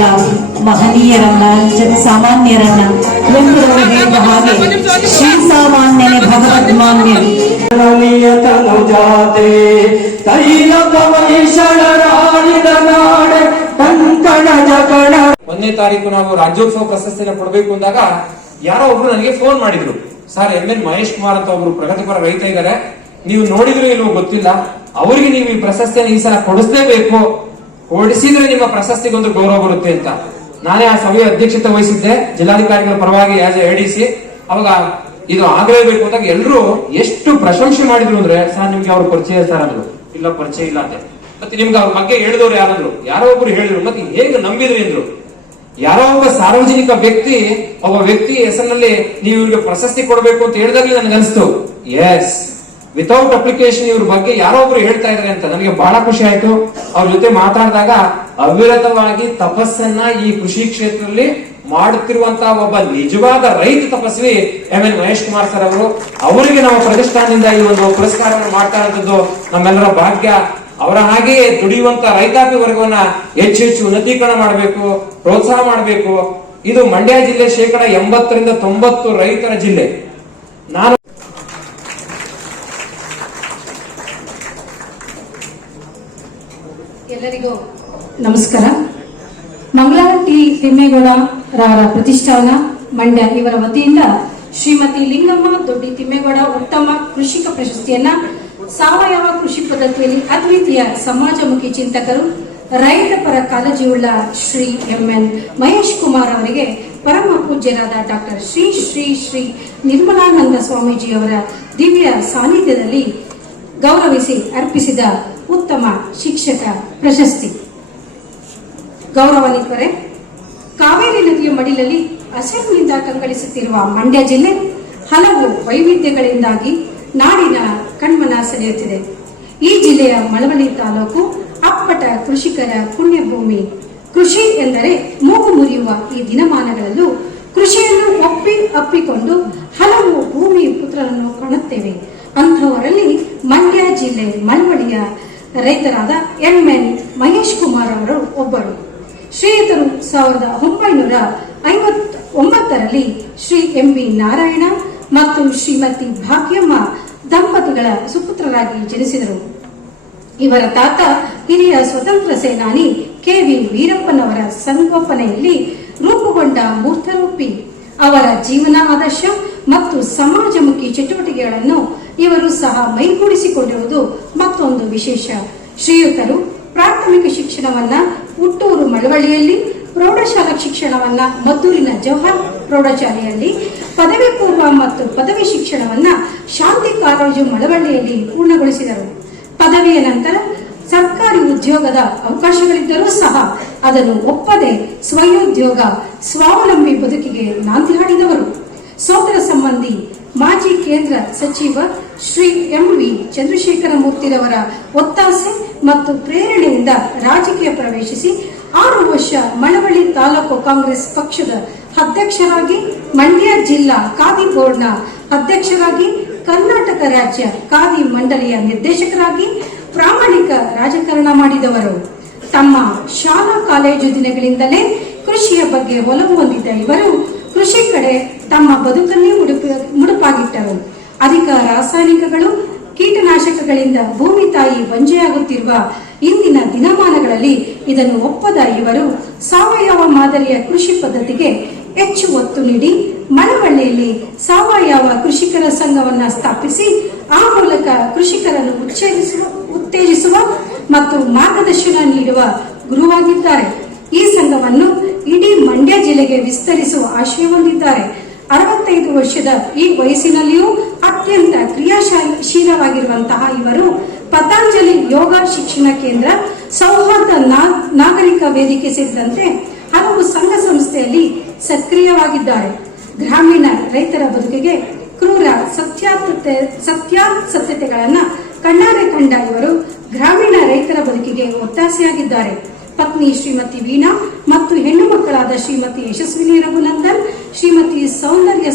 ಸಮಾಜದ ಮಹನೀಯರನ್ನ ಜನಸಾಮಾನ್ಯರನ್ನ ಎಂಬುದನ್ನು ಹೇಳುವ ಹಾಗೆ ಶ್ರೀ ಸಾಮಾನ್ಯನೇ ಭಗವದ್ಮಾನ್ಯರು ನಿಯತನು ಜಾತೆ ತೈಲ ಪವೈಷಳರಾಡಿದ ನಾಡೆ ಕಂಕಣ ಜಗಣ ಒಂದನೇ ತಾರೀಕು ನಾವು ರಾಜ್ಯೋತ್ಸವ ಪ್ರಶಸ್ತಿಯನ್ನು ಕೊಡಬೇಕು ಅಂದಾಗ ಯಾರೋ ಒಬ್ರು ನನಗೆ ಫೋನ್ ಮಾಡಿದ್ರು. Sir M. N Mahesh Kumar ಅಂತ ಒಬ್ರು ಪ್ರಗತಿಪರ ರೈತ ಇದ್ದಾರೆ. ನೀವು ನೋಡಿದ್ರು ಇಲ್ವೋ ಗೊತ್ತಿಲ್ಲ. ಅವರಿಗೆ ನೀವು ಈ ಪ್ರಶಸ್ತಿಯನ್ನು ಈ ಸಲ ಕೊಡಿಸ್ಲೇಬೇಕು. ಕೊಡಿಸಿದ್ರೆ ನಿಮ್ಮ ಪ್ರಶಸ್ತಿಗೊಂದು ಗೌರವ ಬರುತ್ತೆ ಅಂತ. ನಾನೇ ಆ ಸಭೆಯ ಅಧ್ಯಕ್ಷತೆ ವಹಿಸಿದ್ದೆ. ಜಿಲ್ಲಾಧಿಕಾರಿಗಳ ಪರವಾಗಿ ಆಸ್ ಎ ಎಡಿಸಿ ಅವಾಗ ಇದು ಆಗಲೇಬೇಕು ಅಂದಾಗ ಎಲ್ಲರೂ ಎಷ್ಟು ಪ್ರಶಂಸೆ ಮಾಡಿದ್ರು ಅಂದ್ರೆ, ಸರ್, ನಿಮ್ಗೆ ಅವ್ರ ಪರಿಚಯ ಸರ್ ಅಂದ್ರು. ಇಲ್ಲ, ಪರಿಚಯ ಇಲ್ಲ ಅಂತ ಮತ್ತೆ ನಿಮ್ಗೆ ಅವ್ರ ಬಗ್ಗೆ ಹೇಳಿದವ್ರು ಯಾರಂದ್ರು? ಯಾರೋ ಒಬ್ರು ಹೇಳಿದ್ರು. ಮತ್ತೆ ಹೇಗೆ ನಂಬಿದ್ರಿ ಅಂದ್ರು? ಯಾರೋ ಒಬ್ಬ ಸಾರ್ವಜನಿಕ ವ್ಯಕ್ತಿ, ಒಬ್ಬ ವ್ಯಕ್ತಿ ಹೆಸರಿನಲ್ಲಿ ನೀವು ಇವ್ರಿಗೆ ಪ್ರಶಸ್ತಿ ಕೊಡಬೇಕು ಅಂತ ಹೇಳಿದಾಗ ನನಗೆ ಅನಿಸ್ತು ಎಸ್ ವಿತೌಟ್ ಅಪ್ಲಿಕೇಶನ್ ಇವ್ರ ಬಗ್ಗೆ ಯಾರೋ ಒಬ್ರು ಹೇಳ್ತಾ ಇದ್ದಾರೆ ಅಂತ ನನಗೆ ಬಹಳ ಖುಷಿ ಆಯ್ತು. ಅವ್ರ ಜೊತೆ ಮಾತಾಡಿದಾಗ ಅವಿರತವಾಗಿ ತಪಸ್ಸನ್ನ ಈ ಕೃಷಿ ಕ್ಷೇತ್ರದಲ್ಲಿ ಮಾಡುತ್ತಿರುವಂತಹ ಒಬ್ಬ ನಿಜವಾದ ರೈತ ತಪಸ್ವಿ M N Mahesh Kumar sir ಅವರು. ಅವರಿಗೆ ನಾವು ಪ್ರತಿಷ್ಠಾನದಿಂದ ಈ ಒಂದು ಪುರಸ್ಕಾರವನ್ನು ಮಾಡ್ತಾ ಇರೋದು ನಮ್ಮೆಲ್ಲರ ಭಾಗ್ಯ. ಅವರ ಹಾಗೆಯೇ ದುಡಿಯುವಂತ ರೈತಾಪಿ ವರ್ಗವನ್ನ ಹೆಚ್ಚು ಹೆಚ್ಚು ಉನ್ನತೀಕರಣ ಮಾಡಬೇಕು, ಪ್ರೋತ್ಸಾಹ ಮಾಡಬೇಕು. ಇದು ಮಂಡ್ಯ ಜಿಲ್ಲೆ ಶೇಕಡ ಎಂಬತ್ತರಿಂದ ತೊಂಬತ್ತು ರೈತರ ಜಿಲ್ಲೆ. ನಾನು ಎಲ್ಲರಿಗೂ ನಮಸ್ಕಾರ. ಮಂಗಳಾರ ಟಿ ತಿಮ್ಮೇಗೌಡ ರವರ ಪ್ರತಿಷ್ಠಾನ ಮಂಡ್ಯ ಇವರ ವತಿಯಿಂದ ಶ್ರೀಮತಿ ಲಿಂಗಮ್ಮ ದೊಡ್ಡಿ ತಿಮ್ಮೇಗೌಡ ಉತ್ತಮ ಕೃಷಿಕ ಪ್ರಶಸ್ತಿಯನ್ನ ಸಾವಯವ ಕೃಷಿ ಪದ್ಧತಿಯಲ್ಲಿ ಅದ್ವಿತೀಯ ಸಮಾಜಮುಖಿ ಚಿಂತಕರು, ರೈತ ಪರ ಕಾಳಜಿಯುಳ್ಳ ಶ್ರೀ ಎಂ ಎನ್ ಮಹೇಶ್ ಕುಮಾರ್ ಅವರಿಗೆ ಪರಮ ಪೂಜ್ಯರಾದ ಡಾಕ್ಟರ್ ಶ್ರೀ ಶ್ರೀ ಶ್ರೀ ನಿರ್ಮಲಾನಂದ ಸ್ವಾಮೀಜಿಯವರ ದಿವ್ಯ ಸಾನ್ನಿಧ್ಯದಲ್ಲಿ ಗೌರವಿಸಿ ಅರ್ಪಿಸಿದ ಉತ್ತಮ ಶಿಕ್ಷಕ ಪ್ರಶಸ್ತಿ. ಗೌರವನಿಕರೇ ಕಾವೇರಿ ನದಿಯ ಮಡಿಲಲ್ಲಿ ಹಸಿರಿನಿಂದ ಕಂಗಳಿಸುತ್ತಿರುವ ಮಂಡ್ಯ ಜಿಲ್ಲೆ ಹಲವು ವೈವಿಧ್ಯಗಳಿಂದಾಗಿ ನಾಡಿನ ಕಣ್ಮನ ಸೆಳೆಯುತ್ತಿದೆ. ಈ ಜಿಲ್ಲೆಯ ಮಳವಳ್ಳಿ ತಾಲೂಕು ಅಪ್ಪಟ ಕೃಷಿಕರ ಪುಣ್ಯಭೂಮಿ. ಕೃಷಿ ಎಂದರೆ ಮೂಗು ಮುರಿಯುವ ಈ ದಿನಮಾನಗಳಲ್ಲೂ ಕೃಷಿಯನ್ನು ಒಪ್ಪಿ ಅಪ್ಪಿಕೊಂಡು ಹಲವು ಭೂಮಿ ಪುತ್ರರನ್ನು ಕಾಣುತ್ತೇವೆ. ಅಂಥವರಲ್ಲಿ ಮಂಡ್ಯ ಜಿಲ್ಲೆ ಮಳವಳ್ಳಿಯ ರೈತರಾದ ಎಂ ಎನ್ ಮಹೇಶ್ ಕುಮಾರ್ ಅವರು ಒಬ್ಬರು. ಶ್ರೀಯುತರು ಸಾವಿರದ ಒಂಬೈನೂರ ಐವತ್ ಒಂಬತ್ತರಲ್ಲಿ ಶ್ರೀ ಎಂ ವಿ ನಾರಾಯಣ ಮತ್ತು ಶ್ರೀಮತಿ ಭಾಗ್ಯಮ್ಮ ದಂಪತಿಗಳ ಸುಪುತ್ರರಾಗಿ ಜನಿಸಿದರು. ಇವರ ತಾತ ಹಿರಿಯ ಸ್ವತಂತ್ರ ಸೇನಾನಿ ಕೆ ವಿ ವೀರಪ್ಪನವರ ಸಂಗೋಪನೆಯಲ್ಲಿ ರೂಪುಗೊಂಡ ಮೂರ್ತರೂಪಿ ಅವರ ಜೀವನ ಆದರ್ಶ ಮತ್ತು ಸಮಾಜಮುಖಿ ಚಟುವಟಿಕೆಗಳನ್ನು ಇವರು ಸಹ ಮೈಗೂಡಿಸಿಕೊಂಡಿರುವುದು ಮತ್ತೊಂದು ವಿಶೇಷ. ಶ್ರೀಯುತರು ಪ್ರಾಥಮಿಕ ಶಿಕ್ಷಣವನ್ನ ಹುಟ್ಟೂರು ಮಳವಳ್ಳಿಯಲ್ಲಿ, ಪ್ರೌಢಶಾಲಾ ಶಿಕ್ಷಣವನ್ನ ಮದ್ದೂರಿನ ಜವಹರ್ ಪ್ರೌಢಶಾಲೆಯಲ್ಲಿ, ಪದವಿ ಪೂರ್ವ ಮತ್ತು ಪದವಿ ಶಿಕ್ಷಣವನ್ನ ಶಾಂತಿ ಕಾಲೇಜು ಮಳವಳ್ಳಿಯಲ್ಲಿ ಪೂರ್ಣಗೊಳಿಸಿದರು. ಪದವಿಯ ನಂತರ ಸರ್ಕಾರಿ ಉದ್ಯೋಗದ ಅವಕಾಶಗಳಿದ್ದರೂ ಸಹ ಅದನ್ನು ಒಪ್ಪದೆ ಸ್ವಯೋದ್ಯೋಗ, ಸ್ವಾವಲಂಬಿ ಬದುಕಿಗೆ ನಾಂದಿ ಹಾಡಿದವರು. ಸೋದರ ಸಂಬಂಧಿ ಮಾಜಿ ಕೇಂದ್ರ ಸಚಿವ ಶ್ರೀ ಎಂ ವಿ ಚಂದ್ರಶೇಖರ ಮೂರ್ತಿರವರ ಒತ್ತಾಸೆ ಮತ್ತು ಪ್ರೇರಣೆಯಿಂದ ರಾಜಕೀಯ ಪ್ರವೇಶಿಸಿ ಆರು ವರ್ಷ ಮಳವಳ್ಳಿ ತಾಲೂಕು ಕಾಂಗ್ರೆಸ್ ಪಕ್ಷದ ಅಧ್ಯಕ್ಷರಾಗಿ, ಮಂಡ್ಯ ಜಿಲ್ಲಾ ಖಾದಿ ಬೋರ್ಡ್ನ ಅಧ್ಯಕ್ಷರಾಗಿ, ಕರ್ನಾಟಕ ರಾಜ್ಯ ಖಾದಿ ಮಂಡಳಿಯ ನಿರ್ದೇಶಕರಾಗಿ ಪ್ರಾಮಾಣಿಕ ರಾಜಕಾರಣ ಮಾಡಿದವರು. ತಮ್ಮ ಶಾಲಾ ಕಾಲೇಜು ದಿನಗಳಿಂದಲೇ ಕೃಷಿಯ ಬಗ್ಗೆ ಒಲವು ಹೊಂದಿದ್ದ ಇವರು ಕೃಷಿ ಕಡೆ ತಮ್ಮ ಬದುಕನ್ನೇ ಮುಡುಪು, ಮುಡುಪಾಗಿಟ್ಟರು. ಅಧಿಕ ರಾಸಾಯನಿಕಗಳು, ಕೀಟನಾಶಕಗಳಿಂದ ಭೂಮಿ ತಾಯಿ ವಂಜೆಯಾಗುತ್ತಿರುವ ಇಂದಿನ ದಿನಮಾನಗಳಲ್ಲಿ ಇದನ್ನು ಒಪ್ಪದ ಇವರು ಸಾವಯವ ಮಾದರಿಯ ಕೃಷಿ ಪದ್ಧತಿಗೆ ಹೆಚ್ಚು ಒತ್ತು ನೀಡಿ ಮಳವಳ್ಳಿಯಲ್ಲಿ ಸಾವಯವ ಕೃಷಿಕರ ಸಂಘವನ್ನು ಸ್ಥಾಪಿಸಿ, ಆ ಮೂಲಕ ಕೃಷಿಕರನ್ನು ಉತ್ತೇಜಿಸುವ ಉತ್ತೇಜಿಸುವ ಮತ್ತು ಮಾರ್ಗದರ್ಶನ ನೀಡುವ ಗುರುವಾಗಿದ್ದಾರೆ. ಈ ಸಂಘವನ್ನು ಇಡೀ ಮಂಡ್ಯ ಜಿಲ್ಲೆಗೆ ವಿಸ್ತರಿಸುವ ಆಶಯ ಹೊಂದಿದ್ದಾರೆ. ಅರವತ್ತೈದು ವರ್ಷದ ಈ ವಯಸ್ಸಿನಲ್ಲಿಯೂ ಅತ್ಯಂತ ಕ್ರಿಯಾಶೀಲವಾಗಿರುವಂತಹ ಇವರು ಪತಂಜಲಿ ಯೋಗ ಶಿಕ್ಷಣ ಕೇಂದ್ರ ಸೌಹಾರ್ದ ನಾಗರಿಕ ವೇದಿಕೆ ಸೇರಿದಂತೆ ಹಲವು ಸಂಘ ಸಂಸ್ಥೆಯಲ್ಲಿ ಸಕ್ರಿಯವಾಗಿದ್ದಾರೆ. ಗ್ರಾಮೀಣ ರೈತರ ಬದುಕಿಗೆ ಕ್ರೂರ ಸತ್ಯಾಸತ್ಯ, ಸತ್ಯಾಸತ್ಯತೆಗಳನ್ನು ಕಣ್ಣಾರೆ ಕಂಡ ಇವರು ಗ್ರಾಮೀಣ ರೈತರ ಬದುಕಿಗೆ ಒತ್ತಾಸೆಯಾಗಿದ್ದಾರೆ. ಪತ್ನಿ ಶ್ರೀಮತಿ ವೀಣಾ ಮತ್ತು ಹೆಣ್ಣು ಮಕ್ಕಳಾದ ಶ್ರೀಮತಿ ಯಶಸ್ವಿನಿ ರಘುನಂದನ್, ಶ್ರೀಮತಿ ಸೌಂದರ್ಯ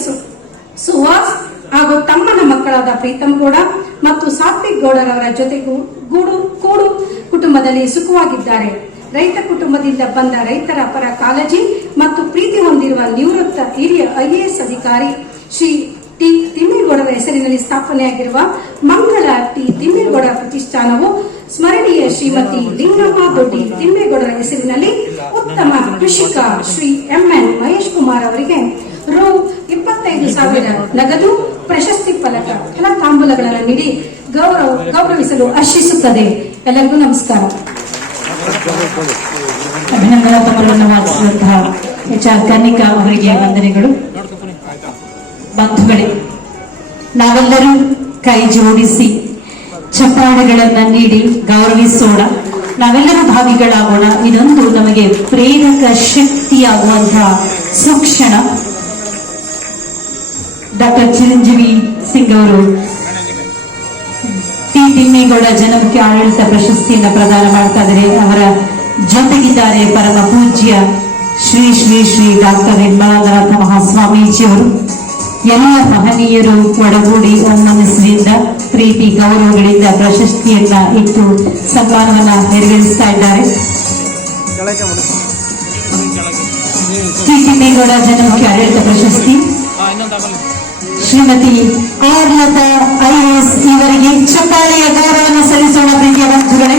ಸುಹಾಸ್ ಹಾಗೂ ತಮ್ಮನ ಮಕ್ಕಳಾದ ಪ್ರೀತಂ ಗೌಡ ಮತ್ತು ಸಾತ್ವಿಕ್ ಗೌಡರವರ ಜೊತೆಗೂ ಗೂಡು, ಕೂಡು ಕುಟುಂಬದಲ್ಲಿ ಸುಖವಾಗಿದ್ದಾರೆ. ರೈತ ಕುಟುಂಬದಿಂದ ಬಂದ ರೈತರ ಪರ ಕಾಳಜಿ ಮತ್ತು ಪ್ರೀತಿ ಹೊಂದಿರುವ ನಿವೃತ್ತ ಹಿರಿಯ ಐಎಎಸ್ ಅಧಿಕಾರಿ ಶ್ರೀ ಟಿ ತಿಮ್ಮೇಗೌಡರ ಹೆಸರಿನಲ್ಲಿ ಸ್ಥಾಪನೆಯಾಗಿರುವ ಮಂಗಳ ಟಿ ತಿಮ್ಮೇಗೌಡ ಪ್ರತಿಷ್ಠಾನವು ಸ್ಮರಣೀಯ ಶ್ರೀಮತಿ ಲಿಂಗಮ್ಮ ದೊಡ್ಡಿ ತಿಮ್ಮೇಗೌಡರ ಹೆಸರಿನಲ್ಲಿ ಉತ್ತಮ ಕೃಷಿಕ ಶ್ರೀ ಎಂಎನ್ ಮಹೇಶ್ ಕುಮಾರ್ ಅವರಿಗೆ ರು ಇಪ್ಪತ್ತೈದು ಸಾವಿರ ನಗದು ಪ್ರಶಸ್ತಿ ಫಲಕ ಫಲ ತಾಂಬೂಲಗಳನ್ನು ನೀಡಿ ಗೌರವ ಗೌರವಿಸಲು ಹರ್ಷಿಸುತ್ತದೆ ಎಲ್ಲರಿಗೂ ನಮಸ್ಕಾರ. ಅಭಿನಂದನಾ ತಮ್ಮಗಳನ್ನು ಮಾಡಿಸಿದಂತಹ ಎಚ್ ಆರ್ ಕನ್ನಿಕಾ ಅವರಿಗೆ ವಂದನೆಗಳು. ಬಂಧುಗಳೇ, ನಾವೆಲ್ಲರೂ ಕೈ ಜೋಡಿಸಿ ಚಪ್ಪಾಳೆಗಳನ್ನ ನೀಡಿ ಗೌರವಿಸೋಣ. ನಾವೆಲ್ಲರೂ ಭಾಗಿಗಳಾಗೋಣ. ಇದೊಂದು ನಮಗೆ ಪ್ರೇರಕ ಶಕ್ತಿಯಾಗುವಂತಹ ಸುಕ್ಷಣ. ಡಾಕ್ಟರ್ ಚಿರಂಜೀವಿ ಸಿಂಗ್ ಅವರು ಟಿ ತಿಮ್ಮೇಗೌಡ ಜನಮುಖಿ ಆಡಳಿತ ಪ್ರಶಸ್ತಿಯನ್ನು ಪ್ರದಾನ ಮಾಡ್ತಾ ಇದ್ದಾರೆ. ಅವರ ಜೊತೆಗಿದ್ದಾರೆ ಪರಮ ಪೂಜ್ಯ ಶ್ರೀ ಶ್ರೀ ಶ್ರೀ ಡಾಕ್ಟರ್ ನಿರ್ಮಲಾನಾಥ ಮಹಾಸ್ವಾಮೀಜಿ ಅವರು ಎಲ್ಲ ಮಹನೀಯರು ಒಡಗೂಡಿ ಒಮ್ಮನಸ್ಸಿನಿಂದ ಪ್ರೀತಿ, ಗೌರವಗಳಿಂದ ಪ್ರಶಸ್ತಿಯನ್ನ ಇಟ್ಟು ಸನ್ಮಾನವನ್ನ ನೆರವೇರಿಸ್ತಾ ಇದ್ದಾರೆ. ಶ್ರೀ ತಿಮ್ಮೇಗೌಡ ಜನಮುಖಿ ಆಡಳಿತ ಪ್ರಶಸ್ತಿ. ಶ್ರೀಮತಿ ಆರ್ ಲತಾ ಐಎಸ್ ಇವರಿಗೆ ಚಪ್ಪಾಳೆಯ ಗೌರವವನ್ನು ಸಲ್ಲಿಸೋಣ ಪ್ರೀತಿಯ ಬಂಧುಗಳೇ.